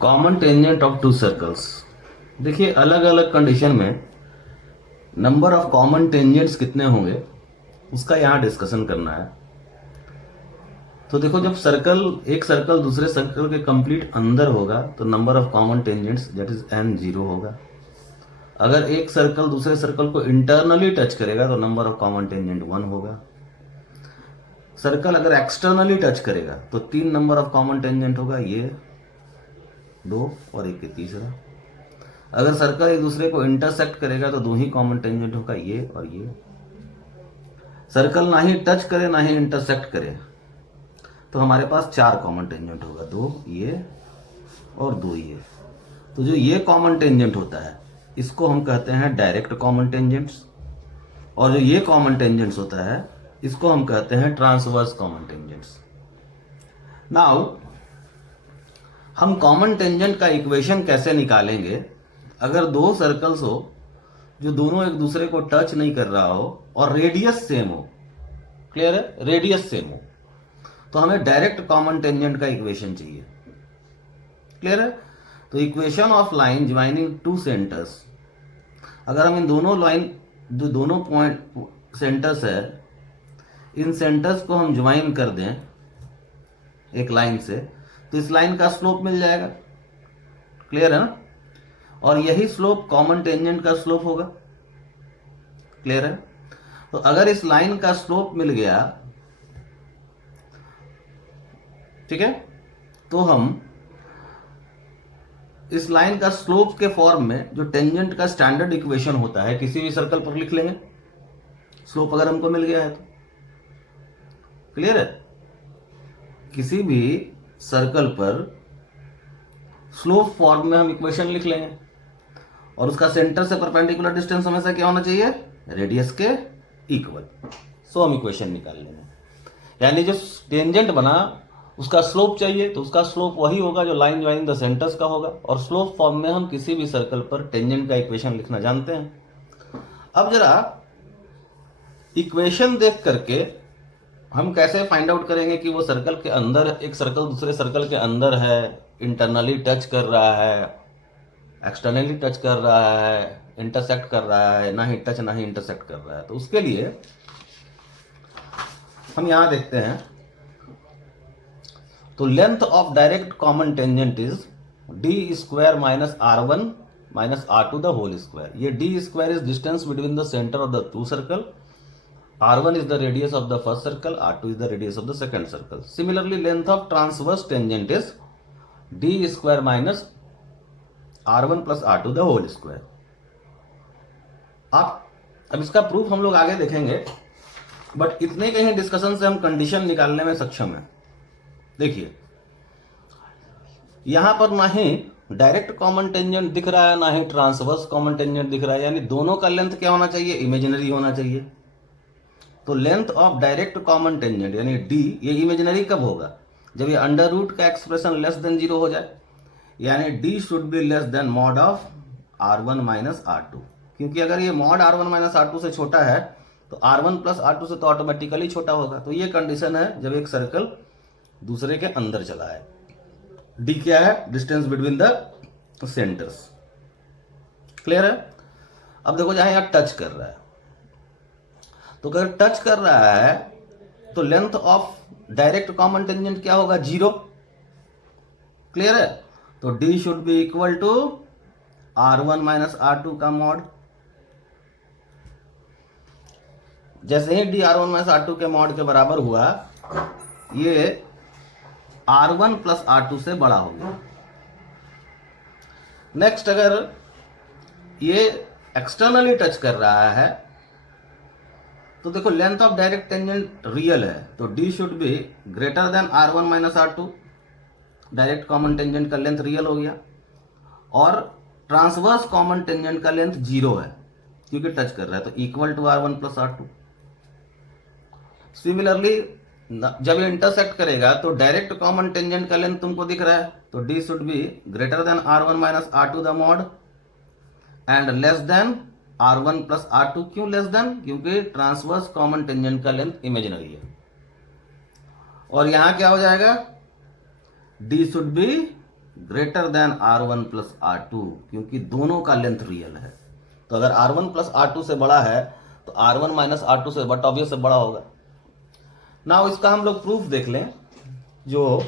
Common tangent of to circles. देखिए अलग अलग कंडीशन में नंबर ऑफ कॉमन टेंजेंट्स कितने होंगे उसका यहाँ डिस्कशन करना है। तो देखो जब एक सर्कल दूसरे सर्कल के कंप्लीट अंदर होगा तो number of common tangents that is n 0 होगा। अगर एक सर्कल दूसरे सर्कल को इंटरनली टच करेगा तो नंबर ऑफ कॉमन टेंजेंट 1 होगा। सर्कल अगर एक्सटर्नली टच करेगा तो 3 नंबर ऑफ कॉमन टेंजेंट होगा, ये 2 और एक तीसरा। अगर सर्कल एक दूसरे को इंटरसेक्ट करेगा तो 2 ही कॉमन टेंजेंट होगा, ये और ये। सर्कल ना ही टच करे ना ही इंटरसेक्ट करे तो हमारे पास 4 कॉमन टेंजेंट होगा, 2 ये और 2 ये। तो जो ये कॉमन टेंजेंट होता है इसको हम कहते हैं डायरेक्ट कॉमन टेंजेंट्स, और जो ये कॉमन टेंजेंट्स होता है इसको हम कहते हैं ट्रांसवर्स कॉमन टेंजेंट्स। नाउ हम कॉमन टेंजेंट का इक्वेशन कैसे निकालेंगे अगर 2 सर्कल्स हो जो दोनों एक दूसरे को टच नहीं कर रहा हो और रेडियस सेम हो। क्लियर है? रेडियस सेम हो तो हमें डायरेक्ट कॉमन टेंजेंट का इक्वेशन चाहिए। क्लियर है? तो equation of line joining two centres, अगर हम इन दोनों लाइन जो दोनों पॉइंट सेंटर्स है इन सेंटर्स को हम ज्वाइन कर दें एक लाइन से तो इस लाइन का स्लोप मिल जाएगा। क्लियर है ना? और यही स्लोप कॉमन टेंजेंट का स्लोप होगा। क्लियर है? तो अगर इस लाइन का स्लोप मिल गया, ठीक है, तो हम इस लाइन का स्लोप के फॉर्म में जो टेंजेंट का स्टैंडर्ड इक्वेशन होता है किसी भी सर्कल पर लिख लेंगे। स्लोप अगर हमको मिल गया है तो क्लियर है? किसी भी सर्कल पर स्लोप फॉर्म में हम इक्वेशन लिख लेंगे और उसका सेंटर से परपेंडिकुलर डिस्टेंस हमेशा क्या होना चाहिए? रेडियस के इक्वल। सो हम इक्वेशन निकाल लेंगे। यानी जो टेंजेंट बना उसका स्लोप चाहिए तो उसका स्लोप वही होगा जो लाइन ज्वाइनिंग द सेंटर्स का होगा, और स्लोप फॉर्म में हम किसी भी सर्कल पर टेंजेंट का इक्वेशन लिखना जानते हैं। अब जरा इक्वेशन देख करके हम कैसे फाइंड आउट करेंगे कि वो सर्कल के अंदर, एक सर्कल दूसरे सर्कल के अंदर है, इंटरनली टच कर रहा है, एक्सटर्नली टच कर रहा है, इंटरसेक्ट कर रहा है, ना ही टच ना ही इंटरसेक्ट कर रहा है। तो उसके लिए हम यहां देखते हैं तो length of direct common tangent is D square minus r1 minus r2 the whole square. ये D square is distance between the centre of the two circle, r1 is the radius of the first circle, r2 is the radius of the second circle. Similarly, length of transverse tangent is d square minus r1 plus r2 the whole square. अब इसका proof हम लोग आगे देखेंगे, but इतने के ही discussion से हम कंडीशन निकालने में सक्षम है। देखिए यहां पर ना ही डायरेक्ट कॉमन टेंजेंट दिख रहा है ना ही ट्रांसवर्स कॉमन टेंजेंट दिख रहा है, यानी दोनों का लेंथ क्या होना चाहिए? इमेजिनरी होना चाहिए। तो length of direct common tangent यानी डी, ये इमेजिनरी कब होगा? जब ये अंडर रूट का एक्सप्रेशन लेस देन 0 हो जाए, यानी D should be less than mod of r1 minus r2, क्योंकि अगर ये मॉड r1 माइनस r2 से छोटा है तो r1 प्लस r2 से तो ऑटोमेटिकली छोटा होगा। तो ये कंडीशन है जब एक सर्कल दूसरे के अंदर चला है। डी क्या है? Distance between the centres. Clear है? अब देखो जहां यहां टच कर रहा है, तो अगर टच कर रहा है तो length of direct common tangent क्या होगा? 0। क्लियर है? तो D should be equal to r1 minus r2 का मॉड। जैसे ही D r1 माइनस r2 के मॉड के बराबर हुआ, ये r1 प्लस r2 से बड़ा हो गया। नेक्स्ट अगर ये एक्सटर्नली टच कर रहा है तो देखो length of direct tangent real है तो D should be greater than r1 minus r2। Direct common tangent का लेंथ रियल हो गया, और ट्रांसवर्स कॉमन टेंजेंट का लेंथ 0 है क्योंकि टच कर रहा है, तो equal to r1 plus r2। Similarly जब ये इंटरसेक्ट करेगा तो डायरेक्ट कॉमन टेंजेंट का लेंथ तुमको दिख रहा है तो D should be greater than r1 minus r2 the mod and less than r1 plus r2। क्यों लेस देन? क्योंकि ट्रांसवर्स कॉमन टेंजेंट का लेंथ इमेजिनरी है। और यहां क्या हो जाएगा? D should be greater than R1 plus R2, क्योंकि दोनों का लेंथ रियल है। तो अगर R1 प्लस R2 से बड़ा है तो R1 माइनस R2 से बट ऑब्वियस से बड़ा होगा। नाउ इसका हम लोग प्रूफ देख लें, जो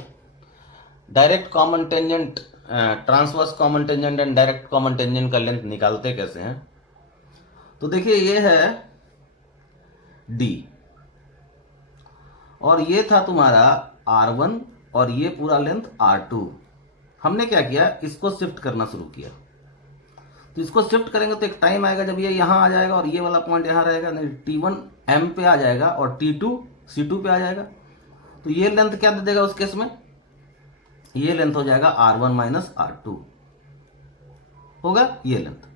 direct common tangent, transverse common tangent and direct common tangent का लेंथ निकालते कैसे हैं। तो देखिए ये है D और ये था तुम्हारा R1 और ये पूरा लेंथ R2। हमने क्या किया, इसको शिफ्ट करना शुरू किया। तो इसको शिफ्ट करेंगे तो एक टाइम आएगा जब ये यहाँ आ जाएगा और ये वाला पॉइंट यहाँ रहेगा, नहीं T1 M पे आ जाएगा और T2 C2 पे आ जाएगा। तो ये लेंथ क्या दे देगा उस केस में, ये लेंथ हो जाएगा R1 माइनस R2 होगा ये लेंथ।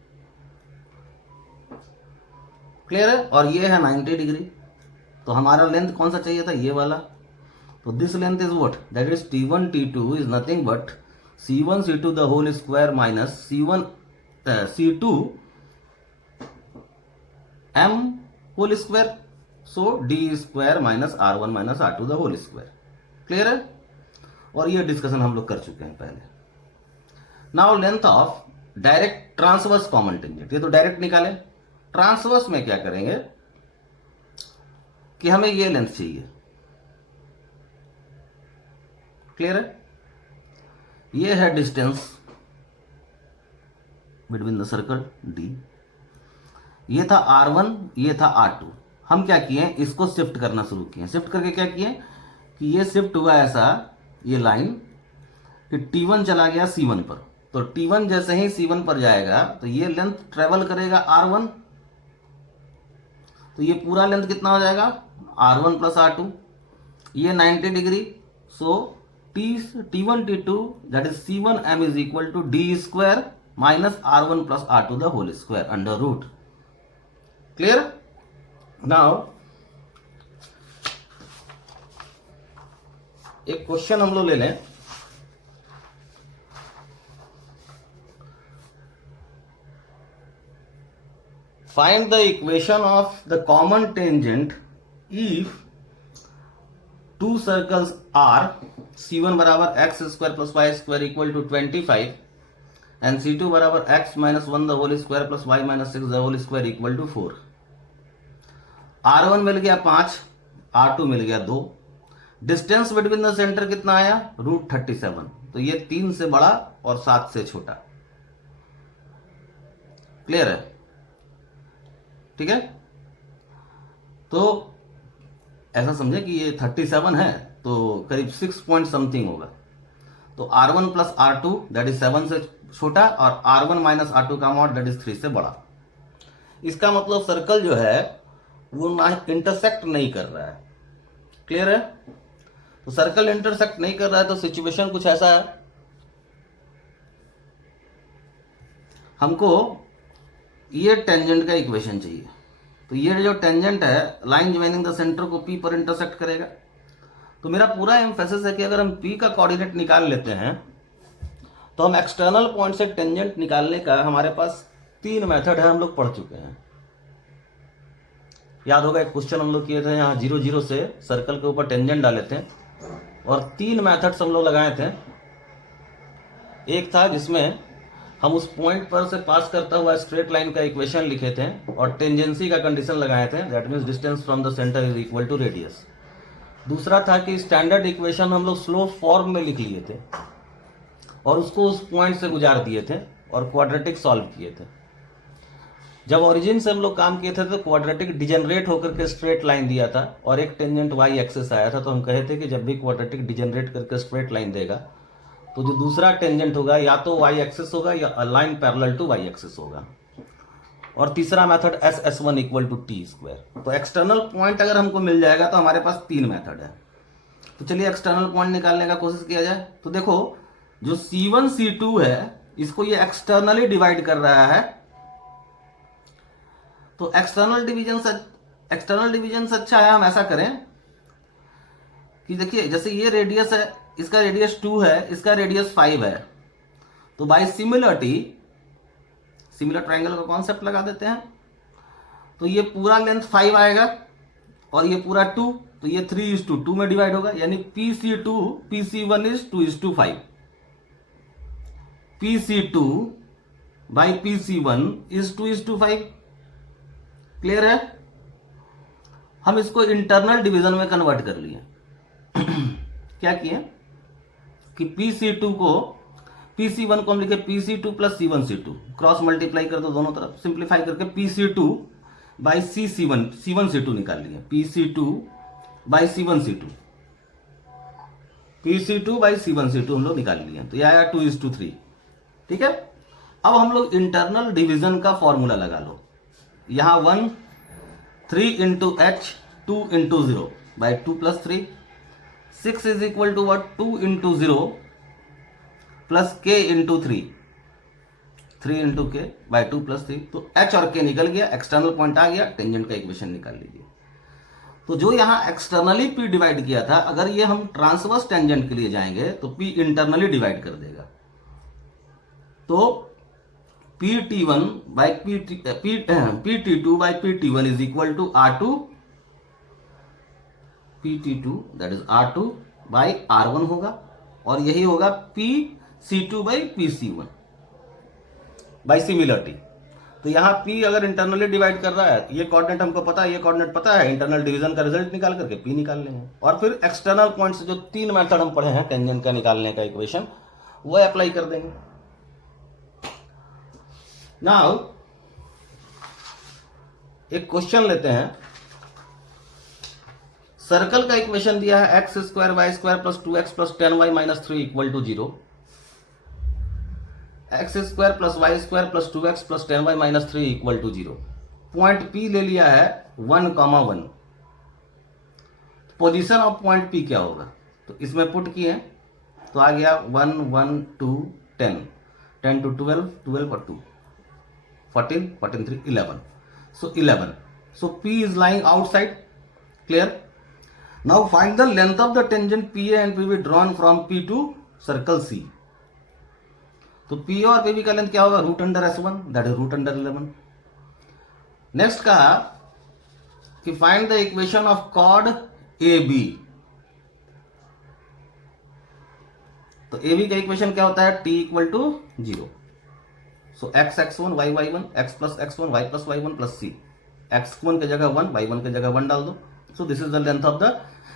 क्लियर है। और ये है 90 डिग्री। तो हमारा लेंथ कौन सा चाहिए था, ये वाला। तो this length is what, that is T1 T2 is nothing but C1 C2 the whole square minus C2 M whole square. So D square minus R1 minus R2 the whole square. Clear है। और ये discussion हम लोग कर चुके हैं पहले। Now length of direct transverse common tangent, ये तो डायरेक्ट निकाले। ट्रांसवर्स में क्या करेंगे कि हमें ये लेंथ चाहिए। क्लियर है। ये है distance between the circle D। ये था R1, ये था R2। हम क्या किए, इसको शिफ्ट करना शुरू किए। शिफ्ट करके क्या किए कि ये शिफ्ट हुआ ऐसा, ये लाइन कि T1 चला गया C1 पर। तो T1 जैसे ही C1 पर जाएगा तो ये लेंथ ट्रेवल करेगा R1। तो ये पूरा लेंथ कितना हो जाएगा, R1 प्लस R2। ये 90 degree. So T1 T2 that is C1 M is equal to D square minus R1 plus R2 the whole square under root. Clear. Now एक question हम लोग ले लें। Find the equation of the common tangent if two circles are C1 बराबर X square plus Y square equal to 25 and C2 बराबर X minus 1 the whole square plus Y minus 6 the whole square equal to 4। R1 मिल गया 5, R2 मिल गया 2। Distance between the centre कितना आया, √37। तो ये 3 से बड़ा और 7 से छोटा। क्लियर है। ठीक है। तो ऐसा समझे कि ये 37 है तो करीब 6 पॉइंट समथिंग होगा। तो R1 plus R2 that is 7 से छोटा और R1 माइनस R2 का मॉड दैट इज 3 से बड़ा। इसका मतलब सर्कल जो है वो ना इंटरसेक्ट नहीं कर रहा है। क्लियर है। तो सर्कल इंटरसेक्ट नहीं कर रहा है तो सिचुएशन कुछ ऐसा है, हमको ये टेंजेंट का इक्वेशन चाहिए। तो ये जो टेंजेंट है लाइन ज्वाइनिंग द सेंटर को P पर इंटरसेक्ट करेगा। तो मेरा पूरा एम्फेसिस है कि अगर हम P का कोऑर्डिनेट निकाल लेते हैं तो हम एक्सटर्नल पॉइंट से टेंजेंट निकालने का हमारे पास 3 मेथड है, हम लोग पढ़ चुके हैं। याद होगा एक क्वेश्चन हम लोग किए थे, यहाँ 0 0 से सर्कल के ऊपर टेंजेंट डाले थे और 3 मेथड्स हम लोग लगाए थे। एक था जिसमें हम उस पॉइंट पर से पास करता हुआ स्ट्रेट लाइन का इक्वेशन लिखे थे और टेंजेंसी का कंडीशन लगाए थे, that means distance from the centre is equal to radius. दूसरा था कि स्टैंडर्ड इक्वेशन हम लोग स्लोप फॉर्म में लिख लिए थे और उसको उस पॉइंट से गुजार दिए थे और क्वाड्रेटिक सॉल्व किए थे। जब ओरिजिन से हम लोग काम किए थे तो क्वाड्रेटिक डिजेनरेट होकर के स्ट्रेट लाइन दिया था और एक टेंजेंट वाई एक्सिस आया था। तो हम कहे थे कि जब भी क्वाड्रेटिक डिजेनरेट करके स्ट्रेट लाइन देगा तो जो दूसरा टेंजेंट होगा या तो वाई एक्सिस होगा या line parallel to Y axis होगा। और तीसरा method S1 equal to T square. तो एक्सटर्नल पॉइंट अगर हमको मिल जाएगा तो हमारे पास 3 मेथड है। तो चलिए एक्सटर्नल पॉइंट निकालने का कोशिश किया जाए। तो देखो जो C1 C2 है इसको ये एक्सटर्नली डिवाइड कर रहा है। तो एक्सटर्नल डिवीजन से अच्छा है हम ऐसा करें कि देखिए जैसे ये रेडियस है, इसका रेडियस 2 है, इसका रेडियस 5 है। तो बाय सिमिलरिटी सिमिलर ट्रायंगल का कॉन्सेप्ट लगा देते हैं। तो ये पूरा लेंथ 5 आएगा और ये पूरा 2, तो ये 3:2 में डिवाइड होगा, यानी PC1 is 2:5। PC2 by PC1 is 2:5। Clear है? हम इसको इंटरनल डिवीजन में कन्वर्ट कर लिए। क्या किए कि PC2 को PC1 को हम लिखे PC2 plus C1C2, cross multiply कर दो दोनों तरफ, सिंप्लीफाई करके PC2 बाई C1C2 निकाल लिया। PC2 by C1C2 by C1C2 हम लोग निकाल लिए, तो यह आया 2:3। ठीक है, अब हम लोग इंटरनल डिवीजन का फॉर्मूला लगा लो। यहां 1 3 into H 2 into 0 by 2 plus 3 6 is equal to what 2 into 0 plus K into 3 into K by 2 plus 3। तो H और K निकल गया, एक्सटर्नल पॉइंट आ गया, टेंजेंट का इक्वेशन निकाल लीजिए। तो जो यहां एक्सटर्नली P डिवाइड किया था, अगर ये हम ट्रांसवर्स टेंजेंट के लिए जाएंगे तो P इंटरनली डिवाइड कर देगा। तो PT1 by PT2 by PT1 is equal to R2 PT2 that is R2 by R1 होगा, और यही होगा PC2 by PC1 by similarity. तो यहाँ P अगर इंटरनली डिवाइड कर रहा है, ये कोऑर्डिनेट हमको पता है, ये कोऑर्डिनेट पता है, इंटरनल डिवीजन का रिजल्ट निकाल करके P निकाल लेंगे, और फिर एक्सटर्नल पॉइंट से जो 3 मेथड हम पढ़े हैं टेंजेंट का निकालने का इक्वेशन, वो अप्लाई कर देंगे। नाउ एक क्वेश्चन लेते हैं। सर्कल का इक्वेशन दिया है x² y² plus 2x plus 10y minus 3 equal to 0। x² plus y² plus 2x plus 10y minus 3 equal to 0। Point P ले लिया है 1,1। पोजीशन ऑफ पॉइंट P क्या होगा? तो इसमें पुट किए तो आ गया 1 1 2 10 10 to 12 12 और 2 14 14 3 11। So 11. So P is lying outside. Clear? Now find the length of the tangent PA and PB drawn from P to circle C. तो P और PB का लेंथ क्या होगा? Root under S1 that is root under 11। Next कहा कि find the equation of chord AB। तो AB का equation क्या होता है? T equal to 0। So x1 y1 x plus x1 y plus y1 plus c। x1 की जगह 1 y1 की जगह 1 डाल दो। So this is the length of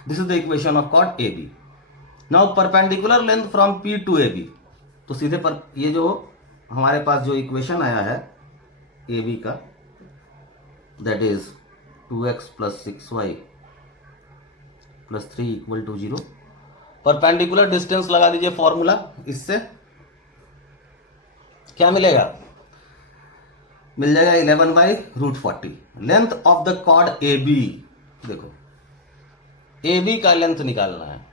this is the equation of chord AB। Now perpendicular length from P to AB। तो सीधे पर ये जो हमारे पास जो इक्वेशन आया है AB का, that is 2x plus 6y plus 3 equal to 0। Perpendicular distance लगा दीजिए फॉर्मूला, इससे क्या मिलेगा? मिल जाएगा 11 by root 40। Length of the chord AB। देखो AB का लेंथ निकालना है,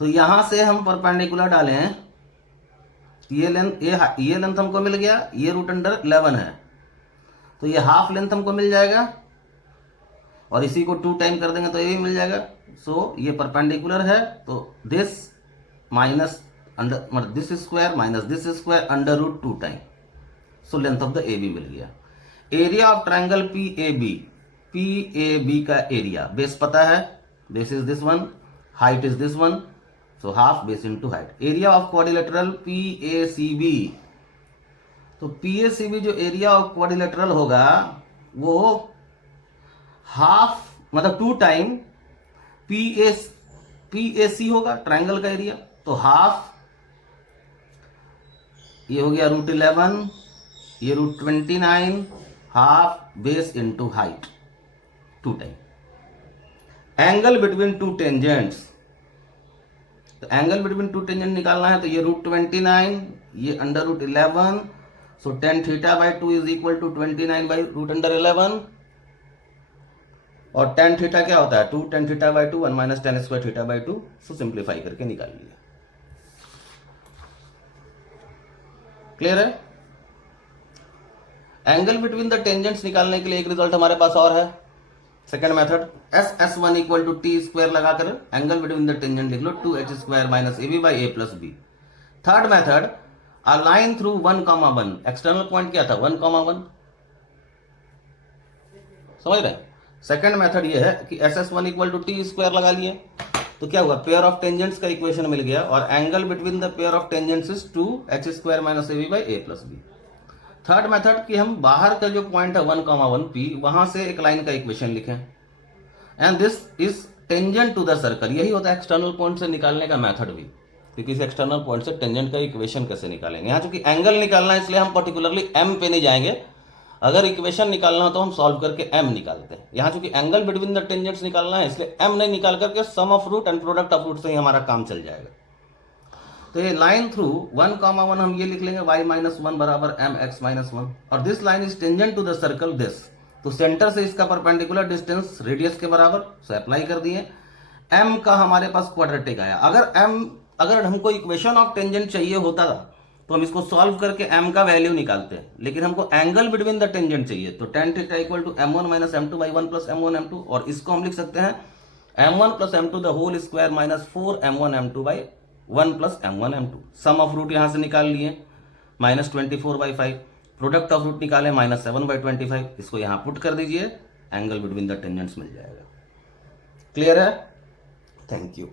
तो यहां से हम परपेंडिकुलर डाले हैं। ये लेंथ हमको मिल गया, ये रूट अंडर 11 है, तो ये हाफ लेंथ हमको मिल जाएगा, और इसी को 2 टाइम कर देंगे तो ये भी मिल जाएगा। सो ये परपेंडिकुलर है, तो this minus under this square minus this square under root 2 time. So length of the AB मिल गया। एरिया ऑफ ट्राइंगल PAB का एरिया, बेस पता है, base is this one, height is this one, so half base into height. Area of quadrilateral PACB। तो PACB जो area of quadrilateral होगा वो half मतलब 2 टाइम PAC होगा, ट्राइंगल का एरिया। तो हाफ, ये हो गया रूट 11, ये root 29, half base into height 2 time. Angle between 2 tangents, तो एंगल बिटवीन 2 टेंजेंट निकालना है, तो ये रूट 29, ये under root 11, so tan theta by 2 is equal to 29 by root under 11, और tan थीटा क्या होता है? 2 tan theta by 2 1 minus tan square theta by 2। So simplify करके निकाल लिया। क्लियर है? एंगल बिटवीन द टेंजेंट्स निकालने के लिए एक रिजल्ट हमारे पास और है, second method. S1 equal to T square लगाकर एंगल बिटवीन द टेंजेंट लिख लो 2h square minus AB by A plus B। Third method, a line through 1,1। External point क्या था? 1,1। समझ रहे? सेकंड मेथड ये है कि SS1 equal to T square लगा लिए, तो क्या हुआ, पेयर ऑफ टेंजेंट्स का इक्वेशन मिल गया, और angle between the pair of tangents is 2x² minus ab by a plus B. Third method कि हम बाहर का जो पॉइंट है 1,1 p, वहां से एक लाइन का इक्वेशन लिखें, and this is tangent to the circle. यही होता है एक्सटर्नल पॉइंट से निकालने का मेथड भी, कि किसी एक्सटर्नल पॉइंट से टेंजेंट का इक्वेशन कैसे निकालेंगे। यहाँ चूंकि एंगल निकालना है इसलिए हम पर्टिकुलरली m पे नहीं जाएंगे, अगर इक्वेशन निकालना हो तो हम सॉल्व करके m निकालते हैं। यहाँ चूंकि एंगल बिटवीन द टेंजेंट्स निकालना है इसलिए m नहीं निकाल करके sum of root and product of root से ही हमारा काम चल जाएगा। तो ये लाइन थ्रू 1,1 हम ये लिख लेंगे y-1 बराबर mx-1, और this line is tangent to the circle this, तो सेंटर से इसका परपेंडिकुलर डिस्टेंस रेडियस के बराबर, सो अप्लाई कर दिए। m का हमारे पास क्वाड्रेटिक आया। अगर हमको इक्वेशन ऑफ टेंजेंट चाहिए होता तो हम इसको सॉल्व करके m का वैल्यू निकालते हैं, लेकिन हमको एंगल बिटवीन द टेंजेंट चाहिए, तो tan theta equal to m1 minus m2 by 1 plus m1 m2, और इसको हम लिख सकते हैं m1 plus m2 the whole square minus 4m1 m2 by 1 plus m1 m2। Sum of root यहाँ से निकाल लिए -24/5, प्रोडक्ट ऑफ रूट निकाले -7/25, इसको यहाँ पुट कर दीजिए, एंगल बिटवीन द टेंजेंट्स मिल जाएगा। क्लियर है? Thank you.